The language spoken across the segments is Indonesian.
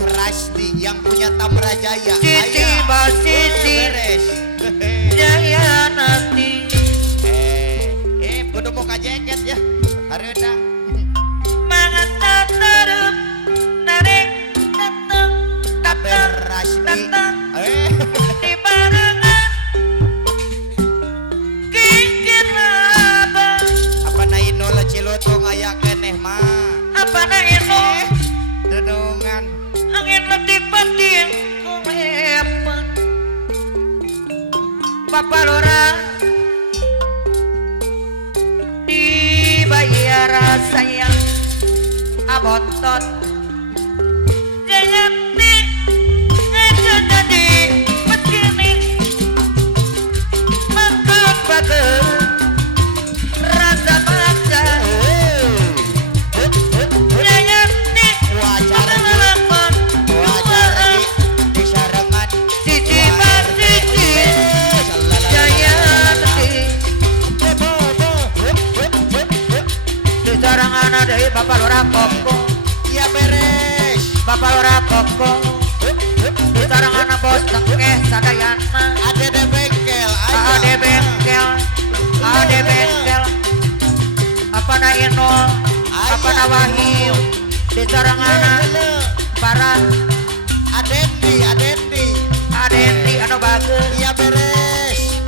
Teh Rasti yang punya Tamrajaya. Cici basisi beres. jaya nanti Kudu mau kajeket ya. Hareudang. mangan tatarep narik datang Teh Rasti. datang di barengan kikir laba Apa na inola cilotong aya keneh mah. apa na ino Dedongan. angin letih pating kumepan Bapak Lora dibayar sayang abotot jayati aja jadi begini mangkuk bager rasa maksa jayati Wajar mengelakon wajar di sarangan. cici basisi jayati di sarangan ada Bapak Lora Koko Ya beres. Bapak Lora Koko di sarangan bos tengkeh sadayana Ada di bengkel. ade bengkel apa na ino apa na wahyu di sarangan para Adendi. adendi anu bagus Ya beres.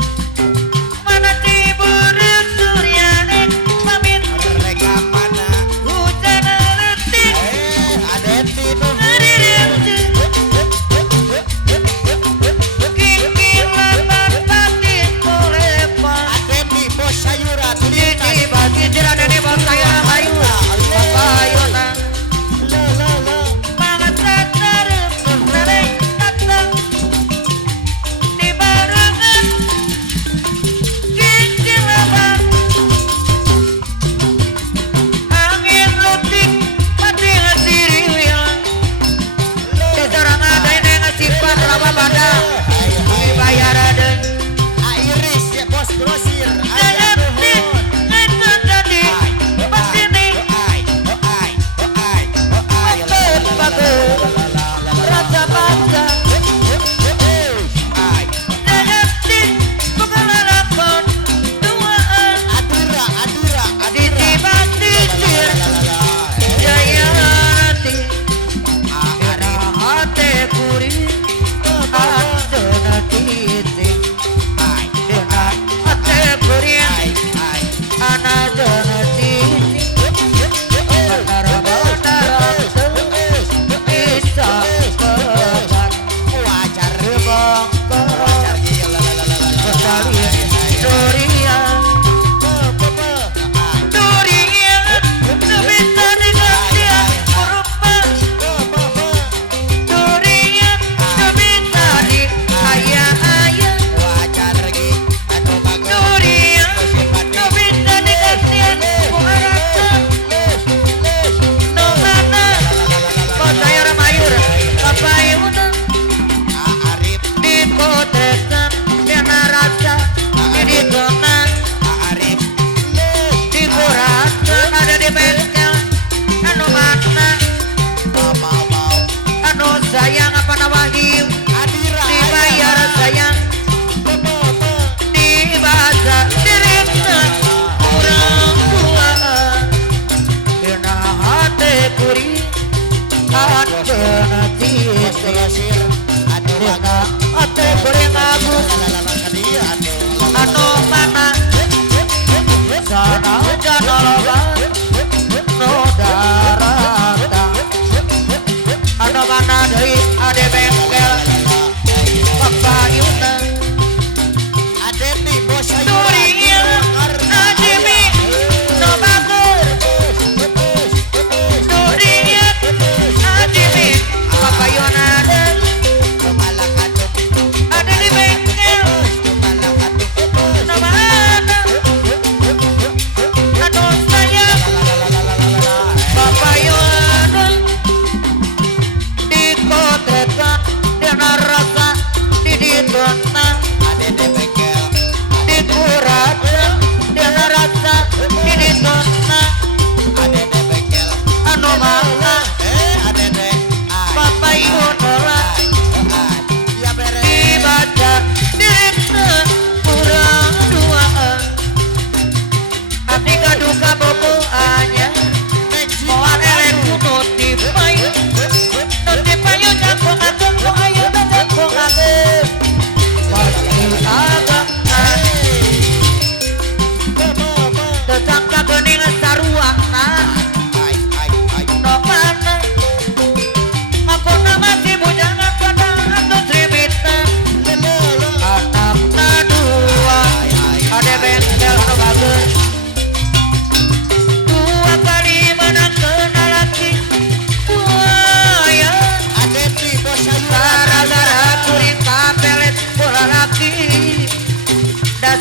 mana tiburuk suryane pamit Mereka mana? hujan letih Adendi tuh. kikir lebat batin kulepan Adendi bos sayuran. cici bagi jirane di bawah saya hayu ayuna mangan tatarep narik datang di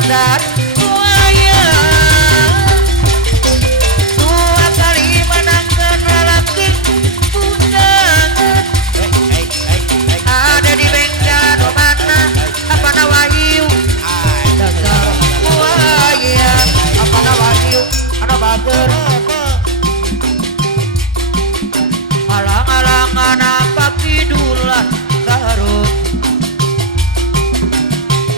dasar buaya tua kali menangkan lelaki undangan ada di bengkel mana apa na wahyu dasar buaya apa na wahyu ada bager alang-alangan apa kidulan garut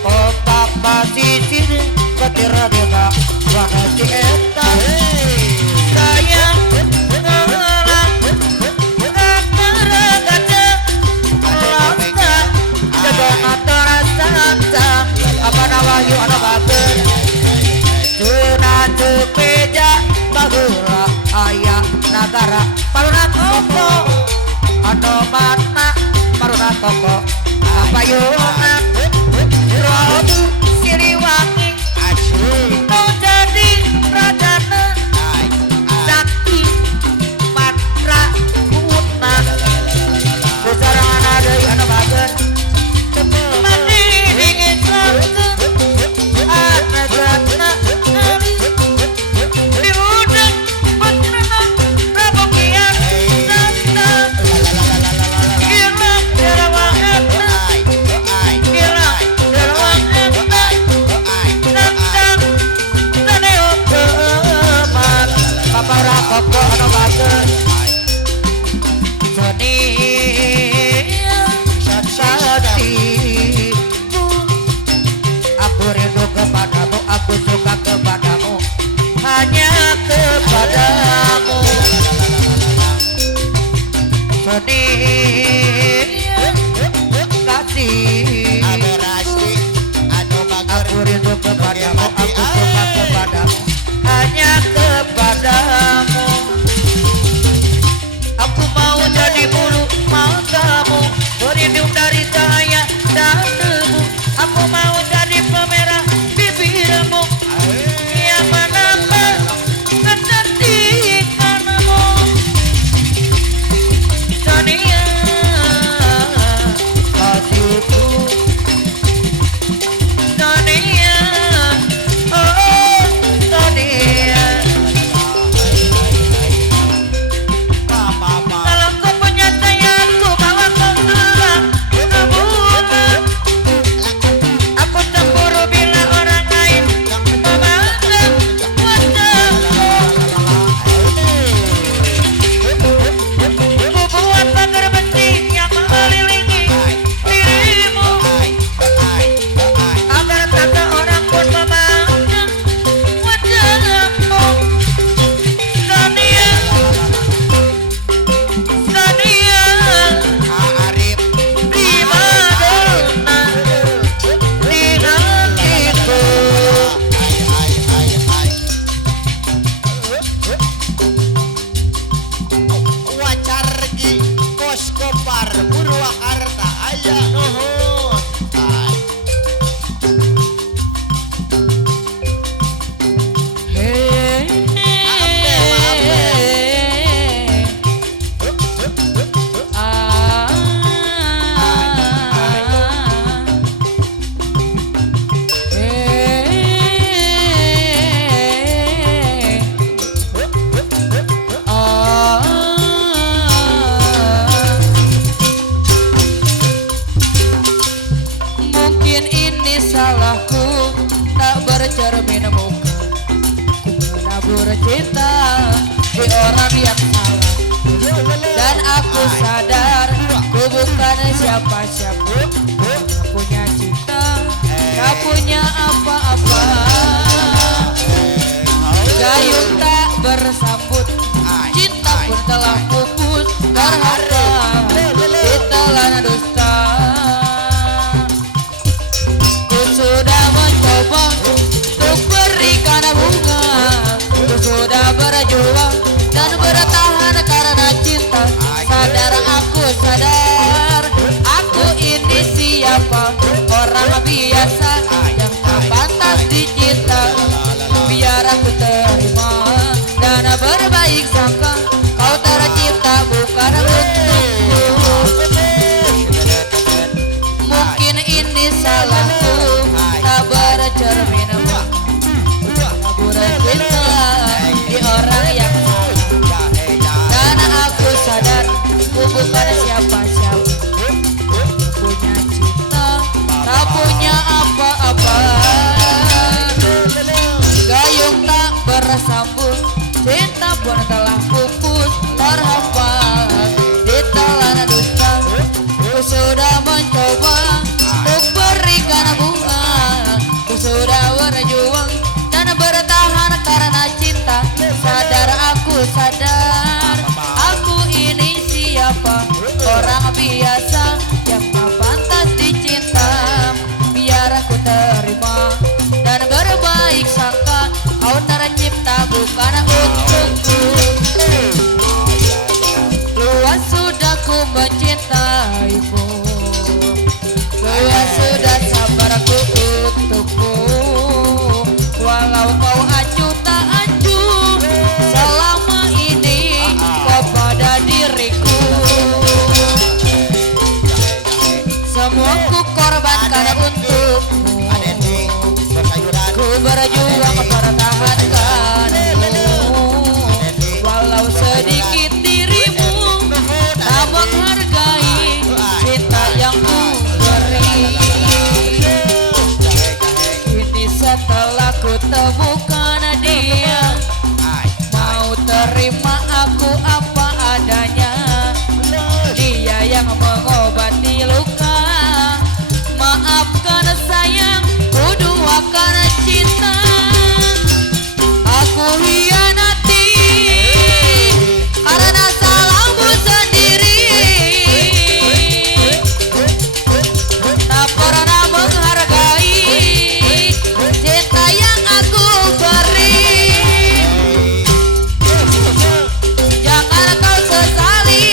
otak pasisir ketira deka wana si eta sayang ngelang ngakaragaca lasta jagongan terasa-asa apa na wahyu ada bager cenah cepeja bageula aya nagara paruna toko anu mana paruna toko kapayungan Prabu Siliwangi nu jadi rajana sakti matra kuna besarangan deui anu bager mandi dingin sangkeun anagana diudang betrana Prabu Kian Santa Gilang Derawang Eta Gilang Derawang Eta Nantang Taneo Keman Papara Koko anu bager Seni Saktiku aku rindu kepadamu aku suka kepadamu hanya kepadamu Seni kasih aku rindu kepadamu aku suka kepadamu hanya kepadamu aku mau jadi bulu matamu berlindung dari cahaya dan debu aku mau jadi pemerah bibirmu yang menambah kecantikanmu Sonia kasihku Sonia oh Sonia kalau kau punya sayangku bawa kau pulang ke bulan aku cemburu bila orang lain memandang wajahmu ku buat pagar besi yang mengelilingi dirimu agar tak ada orang pun memandang wajahmu Sonia Sonia primadona di hatiku Wacargi Koskopar Purwakarta aya nuhun mungkin ini salahku tak bercermin muka ku menabur cinta di orang yang salah dan aku sadar ku bukan siapa-siapa punya cinta tak punya apa-apa gayung tak bersambut cinta pun telah pupus terharga ditelan dusta ku sudah mencoba untuk berikan bunga ku sudah berjuang dan bertahan karena cinta sadar aku sadar aku ini siapa orang biasa yang tak pantas dicinta biar aku terima dan berbaik sangka kau tercipta bukan untukku mungkin ini salahku tak bercermin mencintaimu. Luas sudah sabarku untukmu, walau kau acuh tak acuh selama ini kepada diriku. Semua ku korbankan untukmu, ku berjuang mempertahankanmu. Walau sedikit dirimu tak menghargai cinta yang ku beri. Kini setelah ku temukan dia, mau terima aku apa adanya. Dia yang mengobati luka, maafkan sayang, ku duakan cinta. Aku hianati karena salahmu sendiri, tak pernah menghargai cinta yang aku beri. Jangan kau sesali,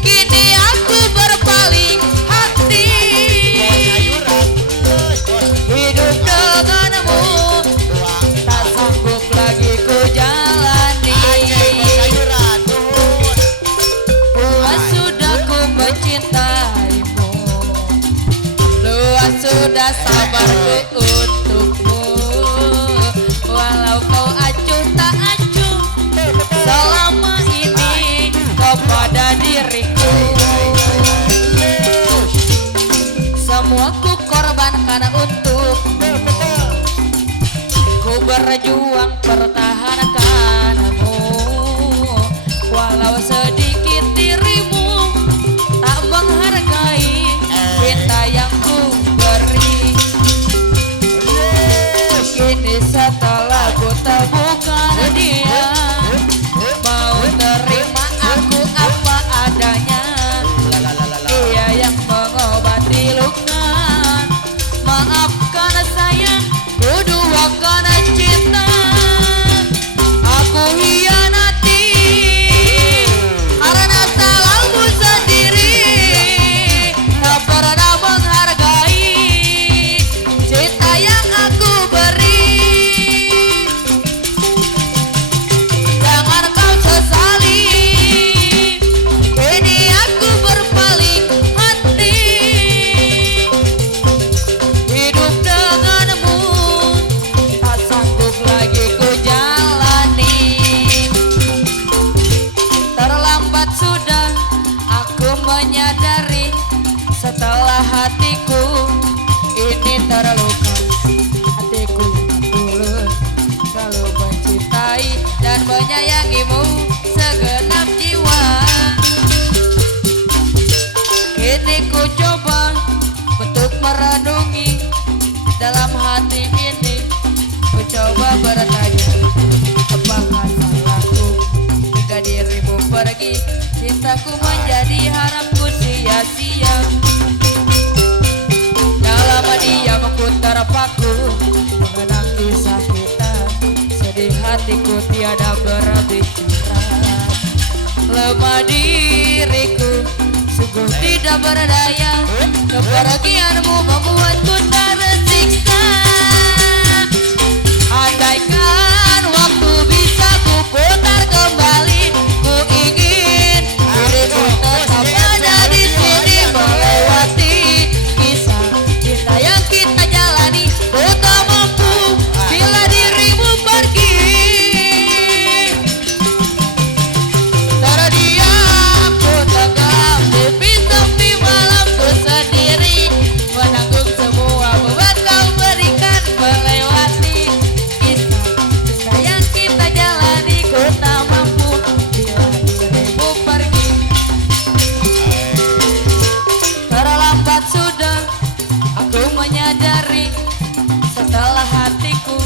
kini aku berpaling hati. Hidup denganmu tak sanggup lagi ku jalani. Luas sudah ku mencintaimu, luas sudah sabarku untukmu. Walau kau acuh tak acuh selama ini kepada diriku. Semua ku korbankan untukmu, ku berjuang pertahankanmu. Walau sedikit dirimu tak menghargai cinta yang ku beri. Kini setelah ku temukan dia, mau terima aku apa adanya. Dia yang mengobati luka, maafkan sayang, ku duakan cinta. Aku hianati karena salahmu sendiri, tak pernah menghargai cinta yang aku beri. Jangan kau sesali, kini aku berpaling hati. Hidup denganmu tak sanggup lagi ku jalani. Terlambat sudah aku menyadari, setelah hatiku ini terluka. Hatiku yang tulus selalu mencintai dan menyayangimu segenap jiwa. Kini ku coba untuk merenungi dalam hati ini, ku coba bertanya, apakah salahku hingga dirimu pergi, cintaku menjadi harapku sia-sia. Dalam diam ku terpaku mengenang kisah kita, sedih hatiku tiada berbicara. Lemah diriku sungguh tidak berdaya, kepergianmu membuatku tersiksa. Andaikan waktu bisa ku putar kembali, ku ingin dirimu tetap ada di sini melewati kisah cinta yang kita jalani. Ku tak mampu bila dirimu pergi. Terdiam ku tenggelam di sepi malamku sendiri, menanggung semua beban kau berikan melewati kisah cinta yang kita jalani. Ku tak mampu bila dirimu pergi. Terlambat sudah aku menyadari, setelah hatiku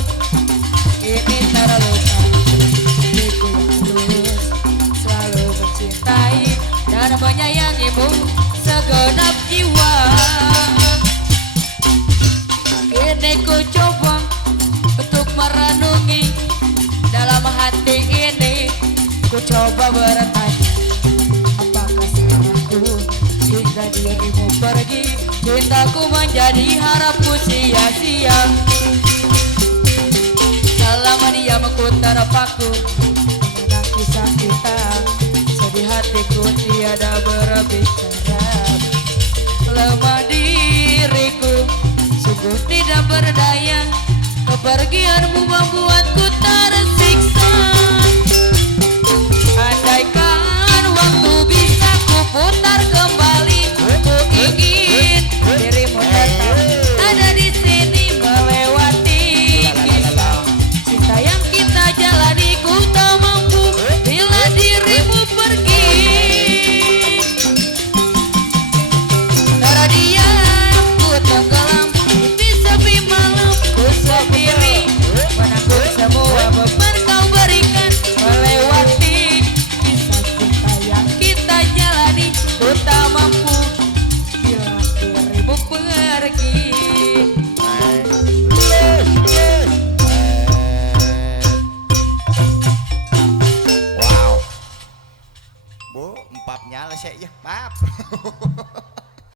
ini terluka. Hatiku yang tulus selalu mencintai dan menyayangimu segenap jiwa. Kini ku coba untuk merenungi dalam hati ini, ku coba bertanya, apakah salah Cintaku menjadi harapku sia-sia selama dia mengkutar paku. Menang kisah kita, sedih hatiku tiada berbicara. Lemah diriku, sungguh tidak berdaya. Kepergianmu membuatku